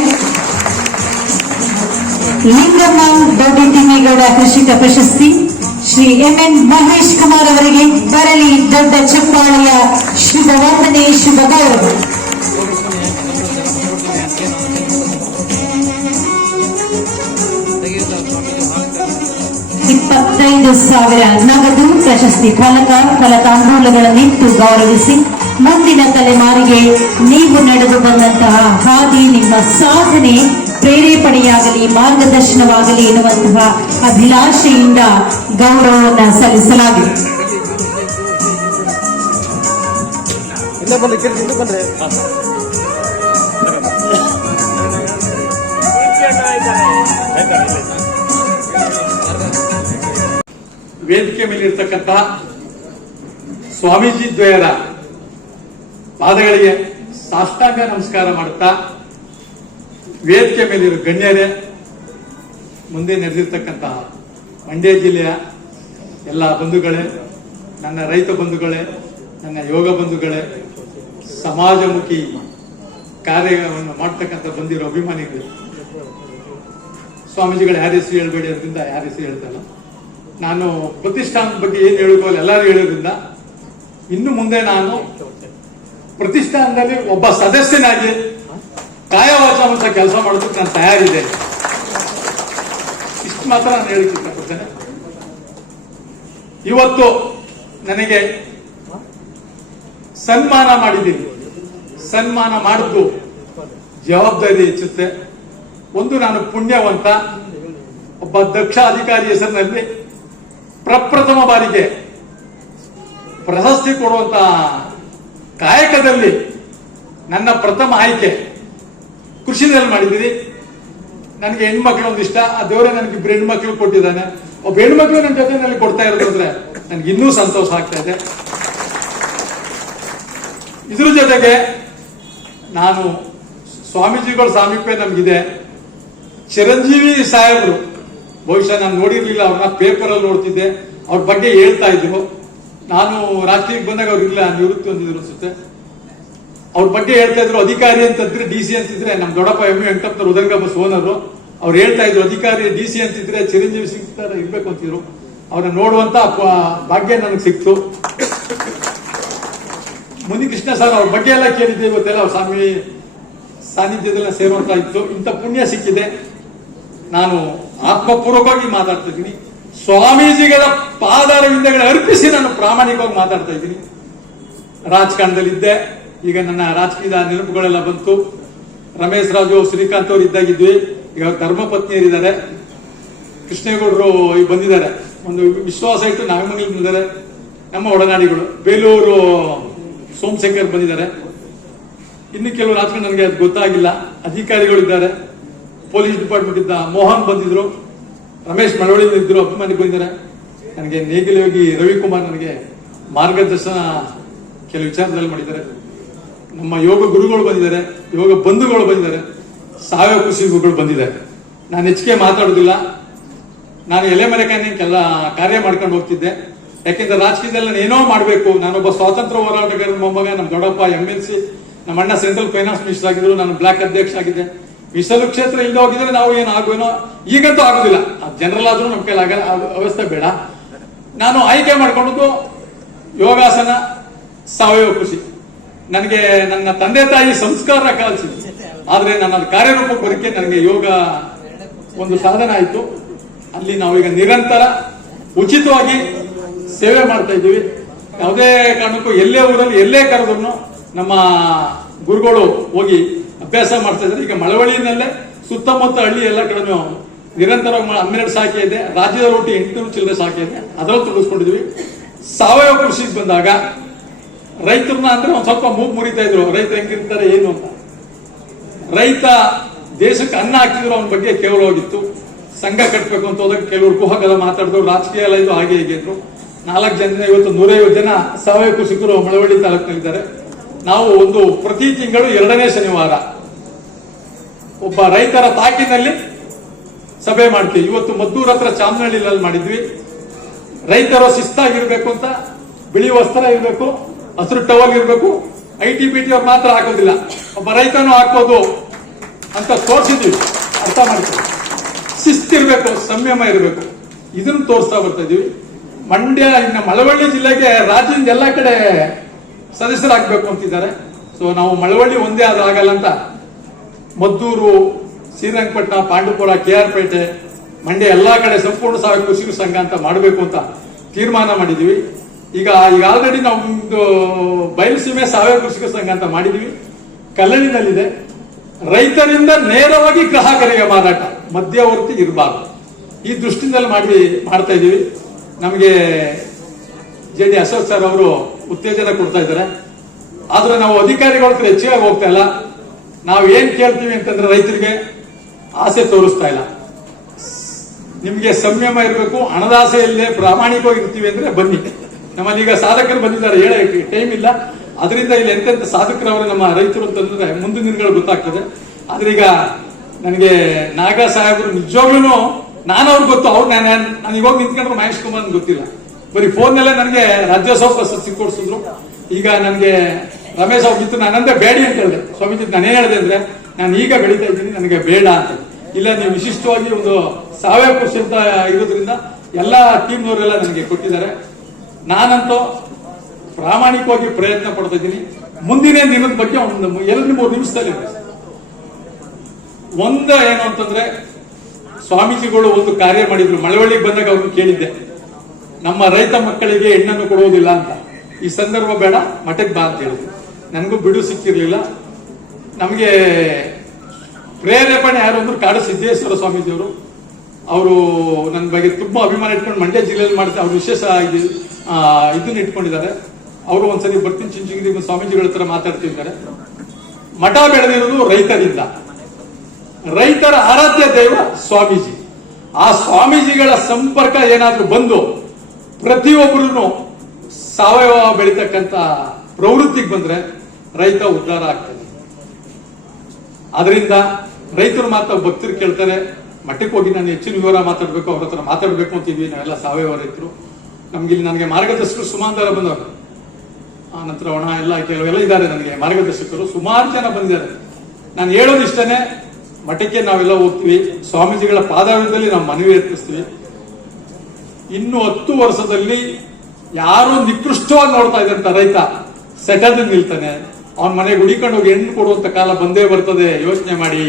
ಲಿಂಗಮ್ಮ ದೊಡ್ಡಿ ತಿಮ್ಮೇಗೌಡ ಕೃಷಿಕ ಪ್ರಶಸ್ತಿ. ಶ್ರೀ ಎಂ ಎನ್ ಮಹೇಶ್ ಕುಮಾರ್ ಅವರಿಗೆ ಬರಲಿ ದೊಡ್ಡ ಚಪ್ಪಾಳೆಯ ಶುಭ ವಂದನೆ, ಶುಭ ಗೌರವ. ಇಪ್ಪತ್ತೈದು ಸಾವಿರ ನಗದು ಪ್ರಶಸ್ತಿ ಫಲಕ ಫಲತಾಂಬೂಲಗಳನ್ನಿಟ್ಟು ಗೌರವಿಸಿ ಮುಂದಿನ ತಲೆಮಾರಿಗೆ ನೀವು ನಡೆದು ಬಂದಂತಹ ಹಾದಿ ನಿಮ್ಮ ಸಾಧನೆ. ಪ್ರೇರೇಪಣೆಯಾಗಲಿ ಮಾರ್ಗದರ್ಶನವಾಗಲಿ ಎನ್ನುವಂತಹ ಅಭಿಲಾಷೆಯಿಂದ ಗೌರವವನ್ನು ಸಲ್ಲಿಸಲಾಗಿದೆ. ವೇದಿಕೆ ಮೇಲೆ ಇರ್ತಕ್ಕಂಥ ಸ್ವಾಮೀಜಿ ದ್ವಯರ ಪಾದಗಳಿಗೆ ಸಾಷ್ಟಾಂಗ ನಮಸ್ಕಾರ ಮಾಡುತ್ತಾ ವೇದಿಕೆ ಮೇಲಿರೋ ಗಣ್ಯರೇ, ಮುಂದೆ ನಡೆದಿರ್ತಕ್ಕಂತಹ ಮಂಡ್ಯ ಜಿಲ್ಲೆಯ ಎಲ್ಲ ಬಂಧುಗಳೇ, ನನ್ನ ರೈತ ಬಂಧುಗಳೇ, ನನ್ನ ಯೋಗ ಬಂಧುಗಳೇ, ಸಮಾಜಮುಖಿ ಕಾರ್ಯವನ್ನು ಮಾಡ್ತಕ್ಕಂಥ ಬಂದಿರೋ ಅಭಿಮಾನಿಗಳು. ಸ್ವಾಮೀಜಿಗಳು ಯಾರ ಹೆಸರು ಹೇಳ್ಬೇಡಿ ಅದರಿಂದ ಯಾರ ಹೇಳ್ತಲ್ಲ ನಾನು ಪ್ರತಿಷ್ಠಾನದ ಬಗ್ಗೆ ಏನು ಹೇಳಬೇಕು ಎಲ್ಲರೂ ಹೇಳೋದ್ರಿಂದ, ಇನ್ನು ಮುಂದೆ ನಾನು ಪ್ರತಿಷ್ಠಾನದಲ್ಲಿ ಒಬ್ಬ ಸದಸ್ಯನಾಗಿ ಕಾಯವಾಚ ಅಂತ ಕೆಲಸ ಮಾಡೋದಕ್ಕೆ ನಾನು ತಯಾರಿದ್ದೇನೆ. ಇಷ್ಟು ಮಾತ್ರ ನಾನು ಹೇಳಿಕ್ಕೆ ಇಷ್ಟಪಡ್ತೇನೆ ಇವತ್ತು ನನಗೆ ಸನ್ಮಾನ ಮಾಡಿದ್ದೀನಿ. ಸನ್ಮಾನ ಮಾಡಿದ್ದು ಜವಾಬ್ದಾರಿ ಹೆಚ್ಚುತ್ತೆ. ಒಂದು ನಾನು ಪುಣ್ಯವಂತ, ಒಬ್ಬ ದಕ್ಷ ಅಧಿಕಾರಿ ಹೆಸರಿನಲ್ಲಿ ಪ್ರಪ್ರಥಮ ಬಾರಿಗೆ ಪ್ರಶಸ್ತಿ ಕೊಡುವಂತ ಕಾಯಕದಲ್ಲಿ ನನ್ನ ಪ್ರಥಮ ಆಯ್ಕೆ ಕೃಷಿನಲ್ಲಿ ಮಾಡಿದ್ದೀರಿ. ನನಗೆ ಹೆಣ್ಮಕ್ಳು ಒಂದಿಷ್ಟ ಆ ದೇವರೇ ನನಗೆ ಇಬ್ಬರು ಹೆಣ್ಮಕ್ಳು ಕೊಟ್ಟಿದ್ದಾನೆ. ಒಬ್ಬ ಹೆಣ್ಮಕ್ಳು ನನ್ನ ಜೊತೆ ನಲ್ಲಿ ಕೊಡ್ತಾ ಇರೋದು ಅಂದ್ರೆ ನನಗೆ ಇನ್ನೂ ಸಂತೋಷ ಆಗ್ತಾ ಇದೆ. ಇದ್ರ ಜೊತೆಗೆ ನಾನು ಸ್ವಾಮೀಜಿಗಳ ಸಾಮೀಪ್ಯ ನಮಗಿದೆ. ಚಿರಂಜೀವಿ ಸಾಹೇಬರು, ಬಹುಶಃ ನಾನು ನೋಡಿರ್ಲಿಲ್ಲ, ಅವ್ರನ್ನ ಪೇಪರ್ ಅಲ್ಲಿ ನೋಡ್ತಿದ್ದೆ. ಅವ್ರ ಬಗ್ಗೆ ಹೇಳ್ತಾ ಇದ್ರು. ನಾನು ರಾಷ್ಟ್ರೀಯಕ್ಕೆ ಬಂದಾಗ ಅವ್ರು ಇಲ್ಲ ನಿವೃತ್ತಿ ಹೊಂದಿದ್ರು ಅನ್ಸುತ್ತೆ. ಅವ್ರ ಬಗ್ಗೆ ಹೇಳ್ತಾ ಇದ್ರು, ಅಧಿಕಾರಿ ಅಂತಂದ್ರೆ ಡಿ ಸಿ ಅಂತಿದ್ರೆ ನಮ್ ದೊಡ್ಡಪ್ಪ ಎಂ. ಎ ವೆಂಕಟಪ್ಪನವ್ರು ಉದಂಗ ಬಸ್ ಓನರು, ಅವ್ರು ಹೇಳ್ತಾ ಇದ್ರು, ಅಧಿಕಾರಿ ಡಿ ಸಿ ಅಂತಿದ್ರೆ ಚಿರಂಜೀವಿ ಸಿಗ್ತಾರ, ಇರ್ಬೇಕು ಅಂತಿದ್ರು ಅವ್ರನ್ನ ನೋಡುವಂತ ಭಾಗ್ಯ ನನಗೆ ಸಿಕ್ತು. ಮುನಿಕೃಷ್ಣ ಸರ್, ಅವ್ರ ಬಗ್ಗೆ ಎಲ್ಲ ಕೇಳಿದ್ದೆ, ಇವತ್ತೆಲ್ಲ ಅವ್ರ ಸ್ವಾಮಿ ಸಾನ್ನಿಧ್ಯದಲ್ಲ ಸೇರುವಂತ ಇತ್ತು. ಇಂಥ ಪುಣ್ಯ ಸಿಕ್ಕಿದೆ. ನಾನು ಆತ್ಮಪೂರ್ವಕವಾಗಿ ಮಾತಾಡ್ತಾ ಇದ್ದೀನಿ. ಸ್ವಾಮೀಜಿಗಳ ಪಾದಾರವಿಂದಗಳ ಅರ್ಪಿಸಿ ನಾನು ಪ್ರಾಮಾಣಿಕವಾಗಿ ಮಾತಾಡ್ತಾ ಇದ್ದೀನಿ. ರಾಜಕಾರಣದಲ್ಲಿದ್ದೆ. ಈಗ ನನ್ನ ರಾಜಕೀಯದ ನೆನಪುಗಳೆಲ್ಲ ಬಂತು. ರಮೇಶ್ ರಾಜು, ಶ್ರೀಕಾಂತ್ ಅವರು ಇದ್ದಾಗಿದ್ವಿ. ಈಗ ಧರ್ಮಪತ್ನಿಯರಿದ್ದಾರೆ. ಕೃಷ್ಣೇಗೌಡರು ಬಂದಿದ್ದಾರೆ. ಒಂದು ವಿಶ್ವಾಸ ಇಟ್ಟು ನಾಗಮಂಗಲ ಬಂದಿದ್ದಾರೆ. ನಮ್ಮ ಒಡನಾಡಿಗಳು. ಬೇಲೂರು ಸೋಮಶೇಖರ್ ಬಂದಿದ್ದಾರೆ. ಇನ್ನು ಕೆಲವು ರಾಜಕಾರಣ ನನಗೆ ಅದು ಗೊತ್ತಾಗಿಲ್ಲ. ಅಧಿಕಾರಿಗಳು ಇದ್ದಾರೆ. ಪೊಲೀಸ್ ಡಿಪಾರ್ಟ್ಮೆಂಟ್ ಇದ್ದ ಮೋಹನ್ ಬಂದಿದ್ರು. ರಮೇಶ್ ಮಳವಳ್ಳಿ ಇದ್ರು ಅಭಿಮಾನಿ ಬಂದಿದ್ದಾರೆ. ನನಗೆ ನೇಗಿಲಯೋಗಿ ರವಿಕುಮಾರ್ ನನಗೆ ಮಾರ್ಗದರ್ಶನ ಕೆಲವು ವಿಚಾರದಲ್ಲಿ ಮಾಡಿದ್ದಾರೆ. ನಮ್ಮ ಯೋಗ ಗುರುಗಳು ಬಂದಿದ್ದಾರೆ, ಯೋಗ ಬಂಧುಗಳು ಬಂದಿದ್ದಾರೆ, ಸಾವಯವ ಕೃಷಿಗಳು ಬಂದಿದ್ದಾರೆ. ನಾನು ಹೆಚ್ಚಿಗೆ ಮಾತಾಡೋದಿಲ್ಲ. ನಾನು ಎಲೆ ಮರೆಕಾನೆ ಕೆಲ ಕಾರ್ಯ ಮಾಡ್ಕೊಂಡು ಹೋಗ್ತಿದ್ದೆ. ಯಾಕೆಂದ್ರೆ ರಾಜಕೀಯದಲ್ಲಿ ನಾನು ಏನೋ ಮಾಡಬೇಕು. ನಾನೊಬ್ಬ ಸ್ವಾತಂತ್ರ್ಯ ಹೋರಾಟಗಾರ ಮೊಮ್ಮಗ ನಮ್ಮ ದೊಡ್ಡಪ್ಪ ಎಂ ಎಲ್ ಸಿ ನಮ್ಮ ಅಣ್ಣ ಸೆಂಟ್ರಲ್ ಫೈನಾನ್ಸ್ ಮಿನಿಸ್ಟರ್ ಆಗಿದ್ರು, ನಾನು ಬ್ಲಾಕ್ ಅಧ್ಯಕ್ಷ ಆಗಿದ್ದೆ. ಮೀಸಲು ಕ್ಷೇತ್ರ ಇಲ್ಲದೆ ಹೋಗಿದ್ರೆ ನಾವು ಏನು ಆಗುವೇನೋ, ಈಗಂತೂ ಆಗುದಿಲ್ಲ. ಜನರಲ್ ಆದ್ರೂ ನಮ್ಮ ಕೈಲಿ ಆಗಲ್ಲ, ಆ ವ್ಯವಸ್ಥೆ ಬೇಡ. ನಾನು ಆಯ್ಕೆ ಮಾಡ್ಕೊಂಡದ್ದು ಯೋಗಾಸನ, ಸಾವಯವ ಕೃಷಿ. ನನಗೆ ನನ್ನ ತಂದೆ ತಾಯಿ ಸಂಸ್ಕಾರ ಕಲಿಸಿದ್ರು. ಆದ್ರೆ ನನ್ನ ಕಾರ್ಯರೂಪ ಬರೋಕ್ಕೆ ನನಗೆ ಯೋಗ ಒಂದು ಸಾಧನ ಆಯಿತು. ಅಲ್ಲಿ ನಾವೀಗ ನಿರಂತರ, ಉಚಿತವಾಗಿ ಸೇವೆ ಮಾಡ್ತಾ ಇದ್ದೀವಿ. ಯಾವುದೇ ಕಾರಣಕ್ಕೂ ಎಲ್ಲೇ ಊರಲ್ಲಿ, ಎಲ್ಲೇ ಕರೆದ್ರು ನಮ್ಮ ಗುರುಗಳು ಹೋಗಿ ಅಭ್ಯಾಸ ಮಾಡ್ತಾ ಇದ್ದಾರೆ. ಈಗ ಮಳವಳ್ಳಿನಲ್ಲೇ ಸುತ್ತಮುತ್ತ ಹಳ್ಳಿ ಎಲ್ಲ ಕಡೆ ನಿರಂತರ ಹನ್ನೆರಡು ಸಾಕಿ ಇದೆ. ರಾಜ್ಯದ ರೋಟಿ ಎಂಟು ಚಿಲ್ಲರೆ ಸಾಕೆ ಇದೆ. ಅದರಲ್ಲೂ ತೊಡಗಿಸ್ಕೊಂಡಿದ್ವಿ ಸಾವಯವ ಕೃಷಿಗೆ ಬಂದಾಗ ರೈತರನ್ನ ಅಂದ್ರೆ ಒಂದ್ ಸ್ವಲ್ಪ ಮೂಗ್ ಮುರಿತಾ ಇದ್ರು. ರೈತರು ಹೆಂಗಿರ್ತಾರೆ, ಏನು ಅಂತ. ರೈತ ದೇಶಕ್ಕೆ ಅನ್ನ ಹಾಕಿದ್ರು, ಅವನ ಬಗ್ಗೆ ಕೇವಲವಾಗಿತ್ತು ಸಂಘ ಕಟ್ಟಬೇಕು ಅಂತ ಹೋದಾಗ ಕೆಲವರು ಕುಹಕದ ಮಾತಾಡಿದ್ರು, ರಾಜಕೀಯ ಎಲ್ಲ ಇದು ಹಾಗೆ ಹೀಗೆ ಇದ್ರು. ನಾಲ್ಕು ಜನ, ಇವತ್ತು ನೂರೈವತ್ತು ಜನ ಸಾವಯವ ಕೃಷಿಕರು ಮಳವಳ್ಳಿ ತಾಲೂಕಿನಲ್ಲಿದ್ದಾರೆ. ನಾವು ಒಂದು ಪ್ರತಿ ತಿಂಗಳು ಎರಡನೇ ಶನಿವಾರ ಒಬ್ಬ ರೈತರ ತಾಕಿನಲ್ಲಿ ಸಭೆ ಮಾಡ್ತೀವಿ. ಇವತ್ತು ಮದ್ದೂರ್ ಹತ್ರ ಚಾಮನಹಳ್ಳಿನಲ್ಲಿ ಮಾಡಿದ್ವಿ. ರೈತರು ಶಿಸ್ತಾಗಿರ್ಬೇಕು ಅಂತ, ಬಿಳಿ ವಸ್ತ್ರ ಇರಬೇಕು ಹಸಿರು ಟವಲ್ ಇರಬೇಕು ಐ ಟಿ ಬಿ ಟಿ ಅವ್ರು ಮಾತ್ರ ಹಾಕೋದಿಲ್ಲ. ಒಬ್ಬ ರೈತನು ಹಾಕೋದು ಅಂತ ತೋರಿಸಿದ್ವಿ. ಅರ್ಥ ಮಾಡ್ತೀವಿ ಶಿಸ್ತಿರ್ಬೇಕು, ಸಂಯಮ ಇರಬೇಕು. ಇದನ್ನು ತೋರಿಸ್ತಾ ಬರ್ತಾ ಇದೀವಿ ಮಂಡ್ಯ, ಇನ್ನು ಮಳವಳ್ಳಿ ಜಿಲ್ಲೆಗೆ ರಾಜ್ಯದ ಎಲ್ಲ ಕಡೆ ಸದಸ್ಯರಾಗಬೇಕು ಅಂತಿದ್ದಾರೆ. ಸೊ ನಾವು ಮಳವಳ್ಳಿ ಒಂದೇ ಆದ್ರೆ ಆಗಲ್ಲ ಅಂತ. ಮದ್ದೂರು, ಶ್ರೀರಂಗಪಟ್ಟಣ ಪಾಂಡುಪುರ ಕೆ ಆರ್ ಪೇಟೆ, ಮಂಡ್ಯ ಎಲ್ಲಾ ಕಡೆ ಸಂಪೂರ್ಣ ಸಾವಿರ ಕೃಷಿ ಸಂಘ ಅಂತ ಮಾಡಬೇಕು ಅಂತ ತೀರ್ಮಾನ ಮಾಡಿದೀವಿ ಈಗ ಈಗ ಆಲ್ರೆಡಿ ನಾವು ಒಂದು ಬಯಲುಸೀಮೆ ಸಾವಿರ ಕೃಷಿಕ ಸಂಘ ಅಂತ ಮಾಡಿದೀವಿ. ಕಲ್ಲಣಿನಲ್ಲಿದೆ. ರೈತರಿಂದ ನೇರವಾಗಿ ಗ್ರಾಹಕರಿಗೆ ಮಾರಾಟ, ಮಧ್ಯವರ್ತಿ ಇರಬಾರ್ದು. ಈ ದೃಷ್ಟಿನಲ್ಲಿ ಮಾಡಿ ಮಾಡ್ತಾ ಇದ್ದೀವಿ. ನಮಗೆ ಜೆ ಡಿ ಅಶೋಕ್ ಸರ್ ಅವರು ಉತ್ತೇಜನ ಕೊಡ್ತಾ ಇದ್ದಾರೆ. ಆದ್ರೆ ನಾವು ಅಧಿಕಾರಿಗಳ ಹತ್ರ ಹೆಚ್ಚಿಗೆ ಹೋಗ್ತಾ ಇಲ್ಲ. ನಾವು ಏನ್ ಕೇಳ್ತೀವಿ ಅಂತಂದ್ರೆ ರೈತರಿಗೆ ಆಸೆ ತೋರಿಸ್ತಾ ಇಲ್ಲ. ನಿಮಗೆ ಸಂಯಮ ಇರಬೇಕು, ಹಣದಾಸೆಯಲ್ಲೇ ಪ್ರಾಮಾಣಿಕವಾಗಿರ್ತೀವಿ ಅಂದ್ರೆ ಬನ್ನಿ. ನಮ್ಮಲ್ಲಿ ಈಗ ಸಾಧಕರು ಬಂದಿದ್ದಾರೆ, ಹೇಳ ಟೈಮ್ ಇಲ್ಲ. ಅದರಿಂದ ಇಲ್ಲಿ ಎಂತೆಂತ ಸಾಧಕರವರು ನಮ್ಮ ರೈತರು ಅಂತಂದ್ರೆ ಮುಂದಿನ ದಿನಗಳು ಗೊತ್ತಾಗ್ತದೆ. ಆದ್ರೆ ಈಗ ನನಗೆ ನಾಗ ಸಾಹೇಬರು ನಿಜವಾಗ್ಲೂ ನಾನು ಅವ್ರಿಗೆ ಗೊತ್ತು. ಅವ್ರು ನಾನು ನಾನು ಇವಾಗ ನಿಂತ್ಕೊಂಡ್ರೆ ಮಹೇಶ್ ಕುಮಾರ್ ಅಂತ ಗೊತ್ತಿಲ್ಲ. ಬರೀ ಫೋನ್ನಲ್ಲೇ ನನಗೆ ರಾಜ್ಯೋತ್ಸವ ಪ್ರಶಸ್ತಿ ಕೊಡಿಸಿದ್ರು. ಈಗ ನನಗೆ ರಮೇಶ್ ಅವ್ರಿಗಿತ್ತು ನಾನಂದ್ರೆ ಬೇಡಿ ಅಂತ ಹೇಳಿದೆ. ಸ್ವಾಮೀಜಿ ಏನು ಹೇಳಿದೆ ಅಂದ್ರೆ ನಾನು ಈಗ ಬೆಳೀತಾ ಇದ್ದೀನಿ, ನನಗೆ ಬೇಡ ಅಂತ ಇಲ್ಲ, ನೀವು ವಿಶಿಷ್ಟವಾಗಿ ಒಂದು ಸಾವಯವ ಕೃಷಿ ಅಂತ ಇರೋದ್ರಿಂದ ಎಲ್ಲ ಟೀಮ್ನವರೆಲ್ಲ ನನಗೆ ಕೊಟ್ಟಿದ್ದಾರೆ. ನಾನಂತೂ ಪ್ರಾಮಾಣಿಕವಾಗಿ ಪ್ರಯತ್ನ ಪಡ್ತಾ ಇದ್ದೀನಿ. ಮುಂದಿನ ದಿನದ ಬಗ್ಗೆ ಒಂದು ಎರಡು ಮೂರು ನಿಮಿಷದಲ್ಲಿ ಒಂದ ಏನು ಅಂತಂದ್ರೆ, ಸ್ವಾಮೀಜಿಗಳು ಒಂದು ಕಾರ್ಯ ಮಾಡಿದ್ರು. ಮಳವಳ್ಳಿಗೆ ಬಂದಾಗ ಅವ್ರನ್ನ ಕೇಳಿದ್ದೆ. ನಮ್ಮ ರೈತ ಮಕ್ಕಳಿಗೆ ಹೆಣ್ಣನ್ನು ಕೊಡುವುದಿಲ್ಲ ಅಂತ. ಈ ಸಂದರ್ಭ ಬೇಡ, ಮಠಕ್ಕೆ ಬಾ ಅಂತ ಹೇಳಿದ್ರು. ನನಗೂ ಬಿಡು ಸಿಕ್ಕಿರ್ಲಿಲ್ಲ. ನಮಗೆ ಪ್ರೇರೇಪಣೆ ಯಾರು ಅಂದ್ರೆ ಕಾಡು ಸಿದ್ದೇಶ್ವರ ಸ್ವಾಮೀಜಿಯವರು. ಅವರು ನನ್ನ ಬಗ್ಗೆ ತುಂಬಾ ಅಭಿಮಾನ ಇಟ್ಕೊಂಡು ಮಂಡ್ಯ ಜಿಲ್ಲೆಯಲ್ಲಿ ಮಾಡ್ತಾರೆ ಅವ್ರು ವಿಶೇಷ ಇದು ಇದನ್ನ ಇಟ್ಕೊಂಡಿದ್ದಾರೆ. ಅವರು ಒಂದ್ಸರಿ ಬರ್ತೀನಿ ಚಿಂಚಿಂಗಿ ಸ್ವಾಮೀಜಿಗಳ ಹತ್ರ ಮಾತಾಡ್ತಿದ್ದಾರೆ ಮಠ ಬೆಳೆದಿರೋದು ರೈತರಿಂದ. ರೈತರ ಆರಾಧ್ಯ ದೈವ ಸ್ವಾಮೀಜಿ. ಆ ಸ್ವಾಮೀಜಿಗಳ ಸಂಪರ್ಕ ಏನಾದ್ರೂ ಬಂದು ಪ್ರತಿಯೊಬ್ಬರು ಸಾವಯವ ಬೆಳಿತಕ್ಕಂತ ಪ್ರವೃತ್ತಿಗೆ ಬಂದ್ರೆ ರೈತ ಉದ್ಧಾರ ಆಗ್ತದೆ. ಅದರಿಂದ ರೈತರು ಮಾತ್ರ ಭಕ್ತರು ಕೇಳ್ತಾರೆ. ಮಠಕ್ಕೆ ಹೋಗಿ ನಾನು ಹೆಚ್ಚಿನ ವಿವರ ಮಾತಾಡಬೇಕು, ಅವ್ರ ಹತ್ರ ಮಾತಾಡಬೇಕು ಅಂತಿದ್ವಿ. ನಾವೆಲ್ಲ ಸಾವಯವ ರೈತರು ನಮ್ಗೆ ಇಲ್ಲಿ ನನಗೆ ಮಾರ್ಗದರ್ಶಕರು ಸುಮಾರು ಬಂದವರು. ಆ ನಂತರ ಒಣ ಎಲ್ಲ ಕೆಲವೆಲ್ಲ ಇದ್ದಾರೆ ನನಗೆ, ಮಾರ್ಗದರ್ಶಕರು. ಸುಮಾರು ಜನ ಬಂದಿದ್ದಾರೆ. ನಾನು ಹೇಳೋದು ಇಷ್ಟನೇ, ಮಠಕ್ಕೆ ನಾವೆಲ್ಲ ಹೋಗ್ತೀವಿ. ಸ್ವಾಮೀಜಿಗಳ ಪಾದಾರದಲ್ಲಿ ನಾವು ಮನವಿ ಅರ್ಪಿಸ್ತೀವಿ. ಇನ್ನು ಹತ್ತು ವರ್ಷದಲ್ಲಿ ಯಾರು ನಿಕೃಷ್ಟವಾಗಿ ನೋಡ್ತಾ ಇದ್ದಂತ ರೈತ. ಸೆಟಲ್ ನಿಲ್ತಾನೆ. ಅವನ ಮನೆಗೆ ಹುಡಿಕೊಂಡು ಹೋಗಿ ಹೆಣ್ಣು ಕೊಡುವಂತ ಕಾಲ ಬಂದೇ ಬರ್ತದೆ. ಯೋಚನೆ ಮಾಡಿ.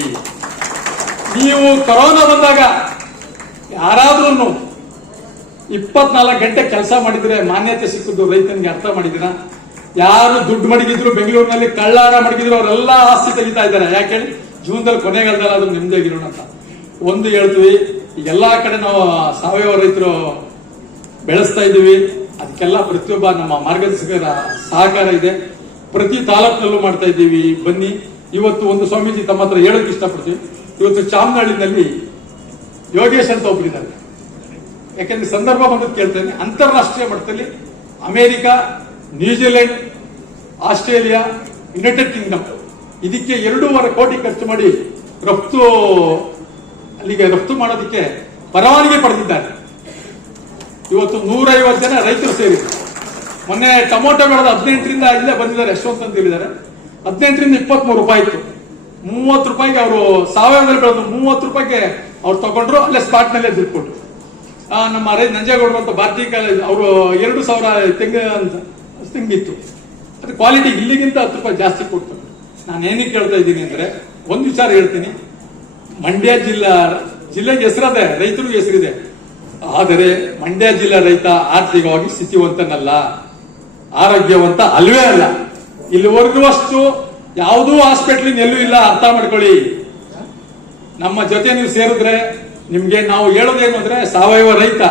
ನೀವು ಕೊರೋನಾ ಬಂದಾಗ ಯಾರಾದ್ರೂ ಇಪ್ಪತ್ನಾಲ್ಕು ಗಂಟೆ ಕೆಲಸ ಮಾಡಿದ್ರೆ ಮಾನ್ಯತೆ ಸಿಕ್ಕಿದ್ದು ರೈತನಿಗೆ ಅರ್ಥ ಮಾಡಿದಿರ ಯಾರು ದುಡ್ಡು ಮಡಗಿದ್ರು ಬೆಂಗಳೂರಿನಲ್ಲಿ ಕಳ್ಳಾರ ಮಡಗಿದ್ರು ಅವರೆಲ್ಲ ಆಸ್ತಿ ತೆಗಿತಾ ಇದ್ದಾರೆ. ಯಾಕೆ ಹೇಳಿ? ಜೀವನದಲ್ಲಿ ಕೊನೆಗಾಲದಲ್ಲಿ ಅದನ್ನು ನೆಮ್ಮದಿಯಾಗಿರೋಣ ಅಂತ. ಒಂದು ಹೇಳ್ತೀವಿ, ಎಲ್ಲಾ ಕಡೆ ನಾವು ಸಾವಯವ ರೈತರು ಬೆಳೆಸ್ತಾ ಇದ್ದೀವಿ. ಅದಕ್ಕೆಲ್ಲ ಪ್ರತಿಯೊಬ್ಬ ನಮ್ಮ ಮಾರ್ಗದರ್ಶಕರ ಸಹಕಾರ ಇದೆ. ಪ್ರತಿ ತಾಲೂಕಿನಲ್ಲೂ ಮಾಡ್ತಾ ಇದ್ದೀವಿ. ಬನ್ನಿ, ಇವತ್ತು ಒಂದು ಸ್ವಾಮೀಜಿ ತಮ್ಮ ಹತ್ರ ಹೇಳೋಕೆ ಇಷ್ಟಪಡ್ತೀವಿ ಇವತ್ತು ಚಾಮನಹಳ್ಳಿನಲ್ಲಿ ಯೋಗೇಶ್ ಅಂತ ಒಬ್ಬರಿದ್ದಾರೆ ಯಾಕೆಂದ್ರೆ ಸಂದರ್ಭ ಬಂದು ಕೇಳ್ತೇನೆ, ಅಂತಾರಾಷ್ಟ್ರೀಯ ಮಟ್ಟದಲ್ಲಿ America, New Zealand, Australia, United Kingdom ಇದಕ್ಕೆ ಎರಡೂವರೆ ಕೋಟಿ ಖರ್ಚು ಮಾಡಿ ರಫ್ತು, ಅಲ್ಲಿಗೆ ರಫ್ತು ಮಾಡೋದಕ್ಕೆ ಪರವಾನಗಿ ಪಡೆದಿದ್ದಾರೆ. ಇವತ್ತು ನೂರೈವತ್ತು ಜನ ರೈತರು ಸೇರಿದ್ರು ಮೊನ್ನೆ ಟೊಮೊಟೊ ಬೆಳೆದ ಹದಿನೆಂಟರಿಂದ ಇಲ್ಲೇ ಬಂದಿದ್ದಾರೆ, ಯಶವಂತ ಅಂತ ಹೇಳಿದ್ದಾರೆ. ಹದಿನೆಂಟರಿಂದ ಇಪ್ಪತ್ಮೂರು ರೂಪಾಯಿ ಇತ್ತು. ಮೂವತ್ತು ರೂಪಾಯಿಗೆ ಅವರು ಸಾವಯವದಲ್ಲಿ ಬೆಳೆದು ಮೂವತ್ತು ರೂಪಾಯಿಗೆ ಅವ್ರು ತಗೊಂಡ್ರು, ಅಲ್ಲೇ ಸ್ಪಾಟ್ ನಲ್ಲೇ ದುಡ್ಡು ಕೊಟ್ರು ನಮ್ಮ ರೈ ನಂಜೇಗೌಡರು ಅಂತ ಭಾರತೀಯ ಕಾಲೇಜ್ ಅವರು ಎರಡು ಸಾವಿರ ತೆಂಗ ಅಂತ, ತೆಂಗಿತ್ತು. ಅದು ಕ್ವಾಲಿಟಿ ಇಲ್ಲಿಗಿಂತ ಹತ್ತು ರೂಪಾಯಿ ಜಾಸ್ತಿ ಕೊಡ್ತಾರೆ. ನಾನು ಏನಕ್ಕೆ ಹೇಳ್ತಾ ಇದ್ದೀನಿ ಅಂದ್ರೆ, ಒಂದು ವಿಚಾರ ಹೇಳ್ತೀನಿ. ಮಂಡ್ಯ ಜಿಲ್ಲಾ, ಜಿಲ್ಲೆಗೆ ಹೆಸರದೆ, ರೈತರಿಗೂ ಹೆಸರಿದೆ. ಆದರೆ ಮಂಡ್ಯ ಜಿಲ್ಲಾ ರೈತ ಆರ್ಥಿಕವಾಗಿ ಸ್ಥಿತಿವಂತನಲ್ಲ, ಆರೋಗ್ಯವಂತ ಅಲ್ವೇ ಅಲ್ಲ. ಇಲ್ಲಿವರೆಗೂ ಅಷ್ಟು ಯಾವುದೂ ಹಾಸ್ಪಿಟ್ಲಿನ ಎಲ್ಲೂ ಇಲ್ಲ, ಅರ್ಥ ಮಾಡ್ಕೊಳ್ಳಿ. ನಮ್ಮ ಜೊತೆ ನೀವು ಸೇರಿದ್ರೆ ನಿಮ್ಗೆ ನಾವು ಹೇಳೋದೇನು ಅಂದ್ರೆ ಸಾವಯವ ರೈತ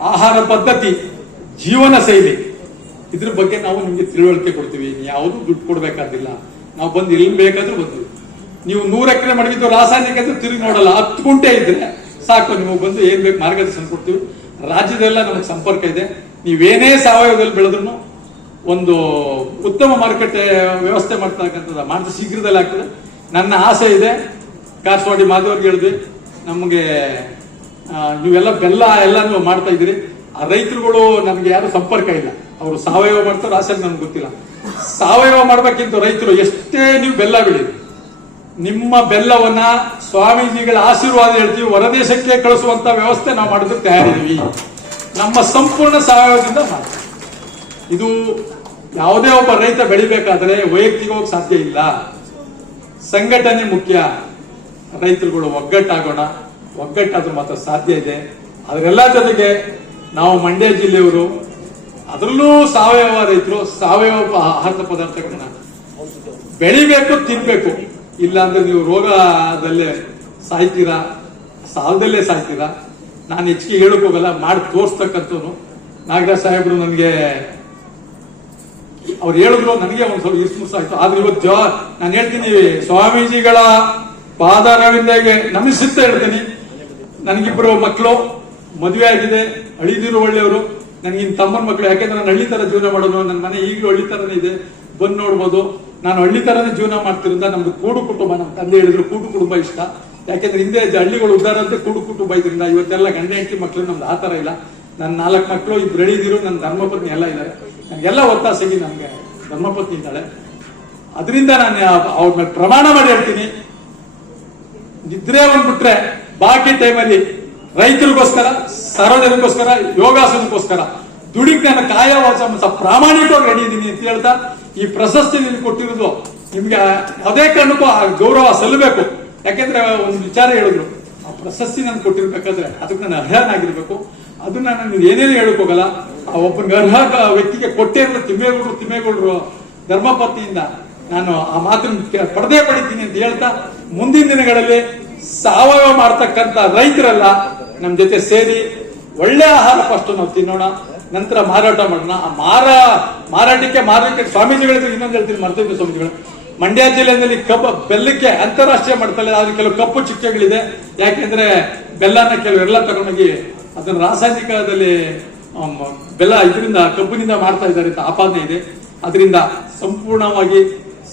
ಆಹಾರ ಪದ್ಧತಿ, ಜೀವನ ಶೈಲಿ. ಇದ್ರ ಬಗ್ಗೆ ನಾವು ನಿಮ್ಗೆ ತಿಳುವಳಿಕೆ ಕೊಡ್ತೀವಿ. ಯಾವುದು ದುಡ್ಡು ಕೊಡ್ಬೇಕಾದಿಲ್ಲ ನಾವು ಬಂದು ಎಲ್ಲಿ ಬೇಕಾದ್ರೂ ಬಂದ್ವಿ. ನೀವು ನೂರ ಎಕರೆ ಮಡಗಿದ್ದು ರಾಸಾಯನಿಕ ಇದ್ರೆ ತಿರುಗಿ ನೋಡಲ್ಲ. ಹತ್ತು ಗುಂಟೆ ಇದ್ರೆ ಸಾಕು. ನಿಮಗೆ ಬಂದು ಏನ್ ಬೇಕು ಮಾರ್ಗದರ್ಶನ ಕೊಡ್ತೀವಿ. ರಾಜ್ಯದೆಲ್ಲ ನಮಗೆ ಸಂಪರ್ಕ ಇದೆ. ನೀವೇನೇ ಸಾವಯವದಲ್ಲಿ ಬೆಳೆದ್ರು ಒಂದು ಉತ್ತಮ ಮಾರುಕಟ್ಟೆ ವ್ಯವಸ್ಥೆ ಮಾಡ್ತಕ್ಕಂಥದ್ದು ಮಾಡಿದ ಶೀಘ್ರದಲ್ಲಿ ಆಗ್ತದೆ. ನನ್ನ ಆಸೆ ಇದೆ. ಕಾಸವಾಡಿ ಮಾಧವರ್ಗೆ ಹೇಳಿದ್ವಿ ನಮಗೆ ನೀವೆಲ್ಲ ಬೆಲ್ಲ ಎಲ್ಲಾನು ಮಾಡ್ತಾ ಇದ್ದೀರಿ. ಆ ರೈತರುಗಳು ನಮ್ಗೆ ಯಾರು ಸಂಪರ್ಕ ಇಲ್ಲ. ಅವರು ಸಾವಯವ ಮಾಡ್ತಾರೋ ಆಸೆ ನನ್ಗೆ ಗೊತ್ತಿಲ್ಲ. ಸಾವಯವ ಮಾಡ್ಬೇಕಿಂತ ರೈತರು ಎಷ್ಟೇ ನೀವು ಬೆಲ್ಲ ಬಿಡಿ. ನಿಮ್ಮ ಬೆಲ್ಲವನ್ನ ಸ್ವಾಮೀಜಿಗಳ ಆಶೀರ್ವಾದ ಹೇಳ್ತೀವಿ. ಹೊರದೇಶಕ್ಕೆ ಕಳಿಸುವಂತ ವ್ಯವಸ್ಥೆ ನಾವು ಮಾಡಿದ್ರೆ ತಯಾರಿದ್ದೀವಿ. ನಮ್ಮ ಸಂಪೂರ್ಣ ಸಾವಯವದಿಂದ ಮಾಡ್ತೀವಿ. ಇದು ಯಾವುದೇ ಒಬ್ಬ ರೈತ ಬೆಳಿಬೇಕಾದ್ರೆ ವೈಯಕ್ತಿಕವಾಗಿ ಸಾಧ್ಯ ಇಲ್ಲ. ಸಂಘಟನೆ ಮುಖ್ಯ. ರೈತರುಗಳು ಒಗ್ಗಟ್ಟಾಗೋಣ. ಒಗ್ಗಟ್ಟಾದ್ರೂ ಮಾತ್ರ ಸಾಧ್ಯ ಇದೆ. ಅದರೆಲ್ಲ ಜೊತೆಗೆ ನಾವು ಮಂಡ್ಯ ಜಿಲ್ಲೆಯವರು ಅದರಲ್ಲೂ ಸಾವಯವ ರೈತರು ಸಾವಯವ ಆಹಾರ ಪದಾರ್ಥಗಳನ್ನ ಬೆಳಿಬೇಕು, ತಿನ್ಬೇಕು. ಇಲ್ಲ ಅಂದ್ರೆ ನೀವು ರೋಗದಲ್ಲೇ ಸಾಯ್ತೀರಾ? ಸಾಲದಲ್ಲೇ ಸಾಯ್ತೀರಾ? ನಾನು ಹೆಚ್ಚಿಗೆ ಹೇಳಕ್ ಹೋಗಲ್ಲ ಮಾಡಿ ತೋರ್ಸ್ತಕ್ಕಂಥವ್ನು. ನಾಗರಾಜ್ ಸಾಹೇಬ್ರು ನನಗೆ ಅವ್ರು ಹೇಳಿದ್ರು, ನನಗೆ ಒಂದು ಸ್ವಲ್ಪ ಇರ್ಸ್ಮುಸ್ ಆಯ್ತು. ಆದ್ರೆ ಇವತ್ತು ನಾನು ಹೇಳ್ತೀನಿ, ಸ್ವಾಮೀಜಿಗಳ ಪಾದಾರವಿಂದಾಗೆ ನಮಿಸುತ್ತ ಹೇಳ್ತೀನಿ ನನಗಿಬ್ಬರು ಮಕ್ಕಳು ಮದುವೆ ಆಗಿದೆ, ಅಳಿದಿರು ಒಳ್ಳೆಯವರು. ನನಗಿನ್ ತಮ್ಮನ ಮಕ್ಕಳು ಯಾಕೆಂದ್ರೆ ನಾನು ಹಳ್ಳಿ ತರ ಜೀವನ ಮಾಡೋದು ನನ್ನ ಮನೆ ಈಗಲೂ ಹಳ್ಳಿ ತರನೇ ಇದೆ. ಬಂದು ನೋಡ್ಬೋದು. ನಾನು ಹಳ್ಳಿ ತರನೇ ಜೀವನ ಮಾಡ್ತಿರೋದ್ರಿಂದ ನಮ್ದು ಕೂಡು ಕುಟುಂಬ ನಮ್ಮ ತಂದೆ ಹೇಳಿದ್ರು ಕೂಡು ಕುಟುಂಬ ಇಷ್ಟ. ಯಾಕೆಂದ್ರೆ ಹಿಂದೆ ಹಳ್ಳಿಗಳು ಉದ್ದಾರ ಕೂಡು ಕುಟುಂಬ ಇದರಿಂದ ಇವತ್ತೆಲ್ಲ ಗಂಡ ಹೆಂಡತಿ ಮಕ್ಕಳು ನಮ್ದು ಆ ತರ ಇಲ್ಲ. ನನ್ನ ನಾಲ್ಕು ಮಕ್ಕಳು ಇಬ್ರು ಎಳಿದಿರು ನನ್ನ ಧರ್ಮಪತ್ನಿ ಎಲ್ಲ ಇದ್ದಾರೆ ನನಗೆಲ್ಲ ಒತ್ತಾಸಗಿ ನನಗೆ ಧರ್ಮಪತ್ನಿ ಇದ್ದಾಳೆ. ಅದರಿಂದ ನಾನು ಅವ್ರ ಮೇಲೆ ಪ್ರಮಾಣ ಮಾಡಿ ಹೇಳ್ತೀನಿ. ನಿದ್ರೆ ಬಂದ್ಬಿಟ್ರೆ ಬಾಕಿ ಟೈಮಲ್ಲಿ ರೈತರಿಗೋಸ್ಕರ, ಸಾರ್ವಜನಿಕೋಸ್ಕರ, ಯೋಗಾಸನಕ್ಕೋಸ್ಕರ ದುಡಿಕ್ ನಾನು ಕಾಯ ವಾಸ ಪ್ರಾಮಾಣಿಕವಾಗಿ ರೆಡಿ ಇದ್ದೀನಿ ಅಂತ ಹೇಳ್ತಾ, ಈ ಪ್ರಶಸ್ತಿ ನಿಮ್ಗೆ ಕೊಟ್ಟಿರೋದು ನಿಮ್ಗೆ ಅದೇ ಕಾರಣಕ್ಕೂ ಆ ಗೌರವ ಸಲ್ಲಬೇಕು. ಯಾಕೆಂದ್ರೆ ಒಂದು ವಿಚಾರ ಹೇಳಿದ್ರು, ಆ ಪ್ರಶಸ್ತಿ ನಾನು ಕೊಟ್ಟಿರ್ಬೇಕಾದ್ರೆ ಅದಕ್ಕೆ ನಾನು ಅರ್ಹನಾಗಿರ್ಬೇಕು. ಅದನ್ನ ನಾನು ಏನೇನು ಹೇಳಕ್ಕೋಗಲ್ಲ ಆ ಒಬ್ಬ ಅರ್ಹ ವ್ಯಕ್ತಿಗೆ ಕೊಟ್ಟೇ ಇರೋ ತಿಮ್ಮೇಗೌಡರು ತಿಮ್ಮೇಗೌಡರು ಧರ್ಮಪತ್ನಿಯಿಂದ ನಾನು ಆ ಮಾತನ್ನು ಪಡೆದೇ ಪಡಿತೀನಿ ಅಂತ ಹೇಳ್ತಾ, ಮುಂದಿನ ದಿನಗಳಲ್ಲಿ ಸಾವಯವ ಮಾಡ್ತಕ್ಕಂತ ರೈತರೆಲ್ಲ ನಮ್ಮ ಜೊತೆ ಸೇರಿ ಒಳ್ಳೆ ಆಹಾರ ಫಸ್ಟ್ ನಾವು ತಿನ್ನೋಣ, ನಂತರ ಮಾರಾಟ ಮಾಡೋಣ. ಆ ಮಾರ, ಮಾರಾಟಕ್ಕೆ ಮಾರಾಟಕ್ಕೆ ಸ್ವಾಮೀಜಿಗಳಿಗೆ ಇನ್ನೊಂದು ಹೇಳ್ತೀನಿ ಮರ್ತೈತೆ ಸ್ವಾಮೀಜಿಗಳು. ಮಂಡ್ಯ ಜಿಲ್ಲೆಯಲ್ಲಿ ಕಬ್ಬ, ಬೆಲ್ಲಕ್ಕೆ ಅಂತಾರಾಷ್ಟ್ರೀಯ ಮಟ್ಟದಲ್ಲಿ ಆದ್ರೆ ಕೆಲವು ಕಪ್ಪು ಚುಕ್ಕೆಗಳಿದೆ. ಯಾಕೆಂದ್ರೆ ಬೆಲ್ಲನ ಕೆಲವರೆಲ್ಲ ತಗೊಂಡೋಗಿ ಅದನ್ನ ರಾಸಾಯನಿಕದಲ್ಲಿ ಬೆಲ್ಲ ಇದರಿಂದ ಕಬ್ಬಿನಿಂದ ಮಾಡ್ತಾ ಇದ್ದಾರೆ ಅಂತ ಆಪಾದನೆ ಇದೆ. ಅದರಿಂದ ಸಂಪೂರ್ಣವಾಗಿ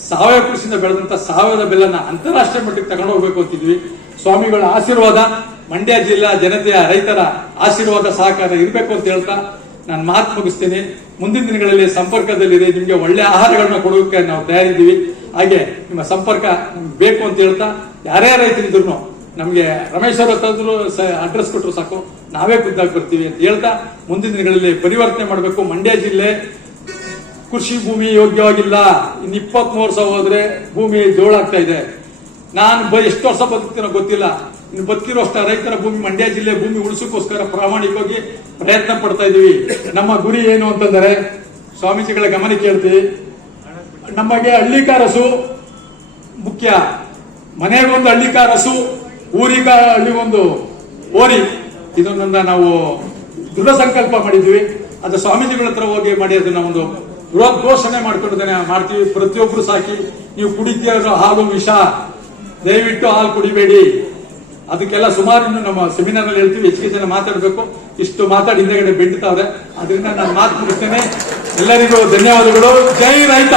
ಸಾವಯವ ಕೃಷಿಯಿಂದ ಬೆಳೆದಂತ ಸಾವಯವ ಬೆಲ್ಲನ ಅಂತಾರಾಷ್ಟ್ರೀಯ ಮಟ್ಟಕ್ಕೆ ತಗೊಂಡು ಹೋಗ್ಬೇಕು ಅಂತಿದ್ವಿ. ಸ್ವಾಮಿಗಳ ಆಶೀರ್ವಾದ, ಮಂಡ್ಯ ಜಿಲ್ಲಾ ಜನತೆಯ ರೈತರ ಆಶೀರ್ವಾದ ಸಹಕಾರ ಇರಬೇಕು ಅಂತ ಹೇಳ್ತಾ ನಾನು ಮಾತು ಮುಗಿಸ್ತೇನೆ. ಮುಂದಿನ ದಿನಗಳಲ್ಲಿ ಸಂಪರ್ಕದಲ್ಲಿದೆ ನಿಮಗೆ ಒಳ್ಳೆ ಆಹಾರಗಳನ್ನ ಕೊಡೋಕೆ ನಾವು ತಯಾರಿದ್ದೀವಿ. ಹಾಗೆ ನಿಮ್ಮ ಸಂಪರ್ಕ ಬೇಕು ಅಂತ ಹೇಳ್ತಾ ಯಾರೇ ರೈತರಿದ್ರು ನಮ್ಗೆ ರಮೇಶ್ ಅವರು ತಂದ್ರು ಅಡ್ರೆಸ್ ಕೊಟ್ಟರು ಸಾಕು. ನಾವೇ ಖುದ್ದಾಗಿ ಬರ್ತೀವಿ ಅಂತ ಹೇಳ್ತಾ ಮುಂದಿನ ದಿನಗಳಲ್ಲಿ ಪರಿವರ್ತನೆ ಮಾಡಬೇಕು. ಮಂಡ್ಯ ಜಿಲ್ಲೆ ಕೃಷಿ ಭೂಮಿ ಯೋಗ್ಯವಾಗಿಲ್ಲ. ಇನ್ನು ಇಪ್ಪತ್ತ್ ಸಾವಿರ ಹೋದ್ರೆ ಭೂಮಿ ಜೋಳಾಗ್ತಾ ಇದೆ. ನಾನು ಬ ಎಷ್ಟು ವರ್ಷ ಬದುಕ್ತೀನೋ ಗೊತ್ತಿಲ್ಲ. ಇನ್ನು ಬದುಕಿರೋ ಅಷ್ಟ ರೈತರ ಭೂಮಿ, ಮಂಡ್ಯ ಜಿಲ್ಲೆ ಭೂಮಿ ಉಳಿಸೋಕ್ಕೋಸ್ಕರ ಪ್ರಾಮಾಣಿಕವಾಗಿ ಪ್ರಯತ್ನ ಪಡ್ತಾ ಇದೀವಿ ನಮ್ಮ ಗುರಿ ಏನು ಅಂತಂದರೆ, ಸ್ವಾಮೀಜಿಗಳ ಗಮನ ಕೇಳ್ತೀವಿ ನಮಗೆ ಹಳ್ಳಿಕಾರಸು ಮುಖ್ಯ. ಮನೆಗೊಂದು ಹಳ್ಳಿಕಾರಸು ಊರಿಗ ಒಂದು ಓರಿ ಇದನ್ನ ನಾವು ದೃಢ ಸಂಕಲ್ಪ ಮಾಡಿದ್ವಿ. ಅದು ಸ್ವಾಮೀಜಿಗಳ ಹತ್ರ ಹೋಗಿ ಮಾಡಿ, ಅದನ್ನ ಒಂದು ಬೃಹತ್ ಘೋಷಣೆ ಮಾಡ್ಕೊಂಡಿದ್ದೇನೆ. ಮಾಡ್ತೀವಿ. ಪ್ರತಿಯೊಬ್ರು ಸಾಕಿ, ನೀವು ಕುಡಿತಿರೋ ಹಾಲು ವಿಷ, ದಯವಿಟ್ಟು ಹಾಲು ಕುಡಿಬೇಡಿ. ಅದಕ್ಕೆಲ್ಲ ಸುಮಾರು ನಮ್ಮ ಸೆಮಿನಾರ್ ಅಲ್ಲಿ ಹೇಳ್ತೀವಿ. ಹೆಚ್ಚಿಗೆ ಜನ ಮಾತಾಡಬೇಕು. ಇಷ್ಟು ಮಾತಾಡಿ ಹಿಂದೆಗಡೆ ಬೆಂಡ್ತಾವ್ರೆ. ಅದರಿಂದ ನಾನು ಮಾತು ಮುಗಿಸ್ತೇನೆ. ಎಲ್ಲರಿಗೂ ಧನ್ಯವಾದಗಳು. ಜೈ ರೈತ!